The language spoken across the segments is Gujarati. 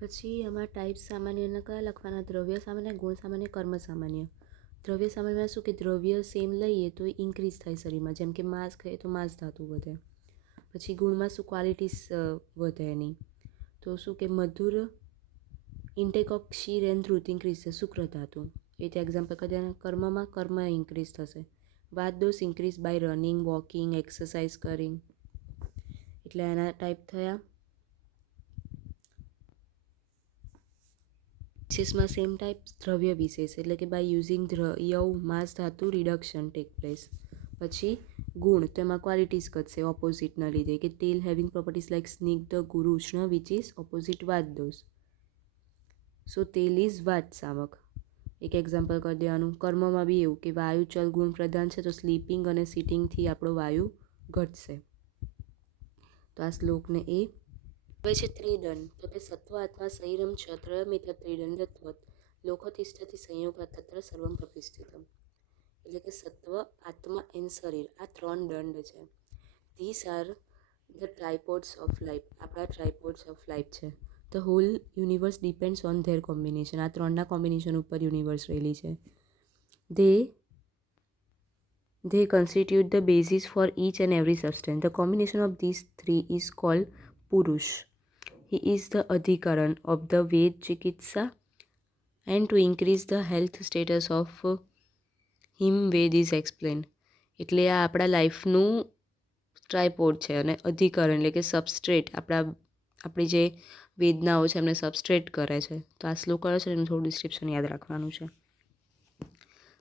પછી આમાં ટાઈપ સામાન્યના કયા લખવાના? દ્રવ્ય સામાન્ય, ગુણ સામાન્ય, કર્મ સામાન્ય. દ્રવ્ય સામાન્યમાં શું કે દ્રવ્ય સેમ લઈએ તો ઇન્ક્રીઝ થાય શરીરમાં, જેમ કે માંસ ખાઈએ તો માંસ ધાતુ વધે. પછી ગુણમાં શું ક્વોલિટીઝ વધે એની, તો શું કે મધુર ઇન્ટેક ઓફ ક્ષીર એન્ડ ધ્રુત ઇન્ક્રીઝ છે, શુક્ર ધાતુ. એ રીતે એક્ઝામ્પલ કરી દેવાના. કર્મમાં કર્મ ઇન્ક્રીઝ થશે. વાત દોષ increase by running, walking, exercise કરિંગ. એટલે એના ટાઈપ થયા. વિશેષમાં સેમ ટાઈપ દ્રવ્ય વિશેષ, એટલે કે બાય યુઝિંગ યવ માસ ધાતુ રિડક્શન ટેક પ્લેસ. પછી ગુણ, તો એમાં ક્વોલિટીઝ ઘટશે ઓપોઝિટના લીધે, કે તેલ હેવિંગ પ્રોપર્ટીઝ લાઇક સ્નિગ્ધ, ગુરુ, ઉષ્ણ, વિચ ઇઝ ઓપોઝિટ વાત દોષ. સો તેલ ઇઝ વાત સામક. એક એક્ઝામ્પલ કરી દેવાનું. કર્મમાં બી એવું કે વાયુ ચલ ગુણ પ્રધાન છે, તો સ્લીપિંગ અને સિટિંગથી આપણો વાયુ ઘટશે. તો આ શ્લોકને એ હવે છે ત્રિદંડ, તો કે સત્વ આત્મા શરીરમ છ ત્રયમેત ત્રિદંડત્વત લોકોતિષ્ઠતિ સંયોગાત તત્ર સર્વમ પ્રતિષ્ઠિતમ. એટલે કે સત્વ, આત્મા એન્ડ શરીર, આ 3 દંડ છે. This are the tripods of life, આપણા ટ્રાયપોડ્સ ઓફ લાઈફ છે. The whole universe depends on their combination, આ 3ના કોમ્બિનેશન ઉપર યુનિવર્સ રહેલી છે. They constitute the basis for each and every substance. The combination of these 3 is called Purush. He is the Adhikaran of the Ved Chikitsa, and to increase the health status of him Ved is explained. એટલે આ આપણા લાઈફનું ટ્રાયપોડ છે, અને અધિકરણ એટલે કે સબસ્ટ્રેટ, આપણી જે વેદનાઓ છે એમને સબસ્ટ્રેટ કરે છે. તો આ શ્લોક કરે છે એનું થોડું ડિસ્ક્રિપ્શન યાદ રાખવાનું છે.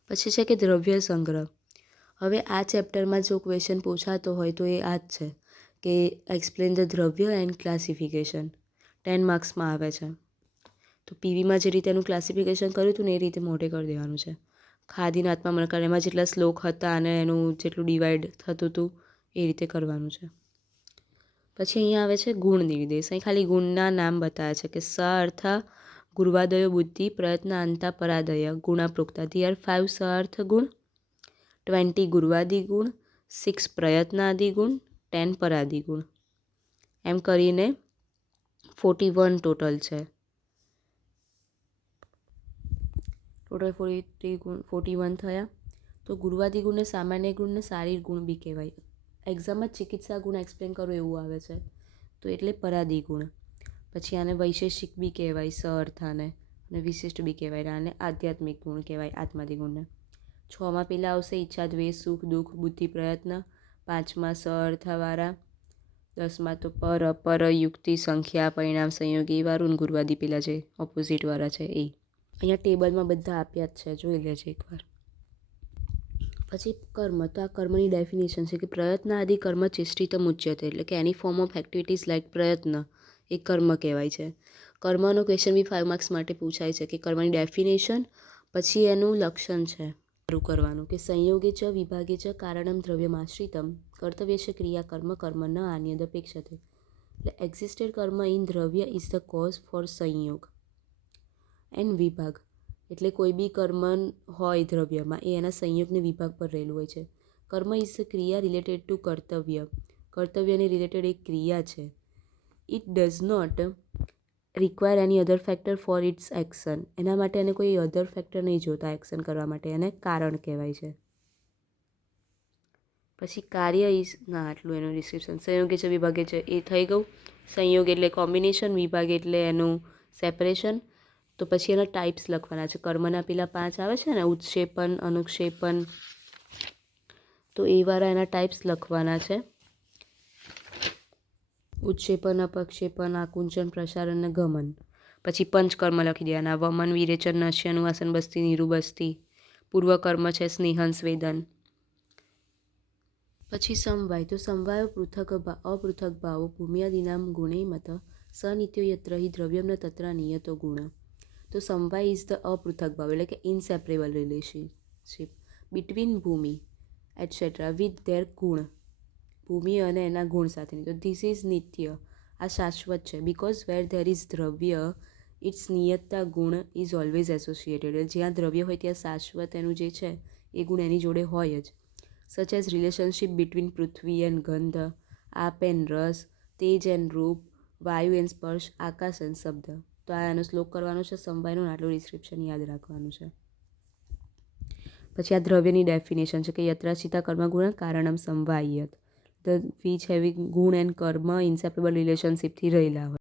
પછી છે કે દ્રવ્ય સંગ્રહ. હવે આ ચેપ્ટરમાં જો ક્વેશ્ચન પૂછાતો હોય તો એ આ જ છે કે એક્સપ્લેન ધ દ્રવ્ય એન્ડ ક્લાસિફિકેશન. 10 માર્ક્સમાં આવે છે. તો પીવીમાં જે રીતે એનું ક્લાસિફિકેશન કર્યું હતું ને એ રીતે મોઢે કરી દેવાનું છે. ખાદીના આત્મા, એમાં જેટલા શ્લોક હતા અને એનું જેટલું ડિવાઈડ થતું હતું એ રીતે કરવાનું છે. પછી અહીંયા આવે છે ગુણ નિર્દેશ. અહીં ખાલી ગુણના નામ બતાવ્યા છે કે સ અર્થ ગુર્વાદયો બુદ્ધિ પ્રયત્ન અંતા પરાદય ગુણા પ્રોક્તા. ધી આર 5 સ અર્થ ગુણ, 20 ગુર્વાદી ગુણ, 6 પ્રયત્નાદિ ગુણ, 10 પરાદી ગુણ. એમ કરીને 41 ટોટલ છે. ટોટલ 41 થયા. તો ગુર્વાદી ગુણને સામાન્ય ગુણને શારીર ગુણ બી કહેવાય. એક્ઝામમાં ચિકિત્સા ગુણ એક્સપ્લેન કરો એવું આવે છે, તો એટલે પરાદી ગુણ. પછી આને વૈશેષિક બી કહેવાય, સ અર્થાને, અને વિશિષ્ટ બી કહેવાય. આને આધ્યાત્મિક ગુણ કહેવાય, આત્માદિ ગુણને. 6માં પેલા આવશે ઈચ્છા, દ્વેષ, સુખ, દુઃખ, બુદ્ધિ, પ્રયત્ન. 5માં સ અર્થવાળા. 10માં તો પર, અપર, યુક્તિ, સંખ્યા, પરિણામ, સંયોગી વાળું. ગુર્વાદી પેલા જે ઓપોઝિટવાળા છે એ. અહીંયા ટેબલમાં બધા આપ્યા જ છે, જોઈ લેજે એકવાર. પછી કર્મ, તો આ કર્મની ડેફિનેશન છે કે પ્રયત્ન આદિ કર્મ ચેષ્ટિતમ ઉચ્યતે, એટલે કે એની ફોર્મ ઓફ એક્ટિવિટીઝ લાઇક પ્રયત્ન એ કર્મ કહેવાય છે. કર્મનો ક્વેશ્ચન બી 5 માર્ક્સ માટે પૂછાય છે કે કર્મની ડેફિનેશન, પછી એનું લક્ષણ છે શરૂ કરવાનું કે સંયોગે ચ વિભાગે ચ કારણમ દ્રવ્યમાશ્રિતમ કર્તવ્ય છે ક્રિયા કર્મ ન આન્યદ અપેક્ષતે. એટલે એક્ઝિસ્ટેડ કર્મ ઇન દ્રવ્ય ઇઝ ધ કોઝ ફોર સંયોગ એન્ડ વિભાગ. એટલે કોઈ બી કર્મ હોય દ્રવ્યમાં એ એના સંયોગને વિભાગ પર રહેલું હોય છે. Karma is the kriya related to kartavya, કર્તવ્યને રિલેટેડ એક ક્રિયા છે. It does not require any other factor for its action. એના માટે એને કોઈ અધર ફેક્ટર નહીં જોતા એક્શન કરવા માટે, એને કારણ કહેવાય છે. પછી કાર્ય ઇઝ ના, આટલું એનું ડિસ્ક્રિપ્શન. સંયોગે છે વિભાગે છે એ થઈ ગયું. સંયોગ એટલે કોમ્બિનેશન, વિભાગ એટલે એનું સેપરેશન. તો પછી એના ટાઈપ્સ લખવાના છે. કર્મના પેલા 5 આવે છે ને, ઉત્ક્ષેપન, અનુક્ષેપન, તો એ વાળા એના ટાઈપ્સ લખવાના છે. ઉત્ક્ષેપન, અપક્ષેપન, આકુંચન, પ્રસારણ અને ગમન. પછી પંચકર્મ લખી દેવાના. વમન, વિરેચન, નશ્ય, અનુવાસન, બસ્તી, નિરુબસ્તી. પૂર્વકર્મ છે સ્નેહન, સ્વેદન. પછી સમવાય, તો સમવાયો અપૃથક ભાવો ભૂમિયાદિનામ ગુણે મત સનિત્યો યત્ર હિ દ્રવ્યમ ન તત્ર નિયતો ગુણ. તો સમવાય ઇઝ ધ અપૃથક ભાવ, એટલે કે ઇનસેપરેબલ રિલેશનશીપ બિટવીન ભૂમિ એટસેટ્રા વિથ ધેર ગુણ, ભૂમિ અને એના ગુણ સાથેની. તો ધીસ ઇઝ નિત્ય, આ શાશ્વત છે. બિકોઝ વેર ધેર ઇઝ દ્રવ્ય ઇટ્સ નિયતતા ગુણ ઇઝ ઓલવેઝ એસોસિએટેડ. જ્યાં દ્રવ્ય હોય ત્યાં શાશ્વત એનું જે છે એ ગુણ એની જોડે હોય જ. Such as relationship between Prithvi and ગંધ, આપ એન્ડ રસ, તેજ એન્ડ રૂપ, વાયુ એન્ડ સ્પર્શ, આકાશ એન્ડ શબ્દ. તો આ એનો શ્લોક કરવાનો છે સમવાયનું, આટલું ડિસ્ક્રિપ્શન યાદ રાખવાનું છે. પછી આ દ્રવ્યની ડેફિનેશન છે કે યત્રાચિતા કર્મગુણ કારણમ સમવાયત, ધ વિચ હેવિંગ ગુણ એન્ડ કર્મ ઇન્સેપરેબલ રિલેશનશિપથી રહેલા હોય.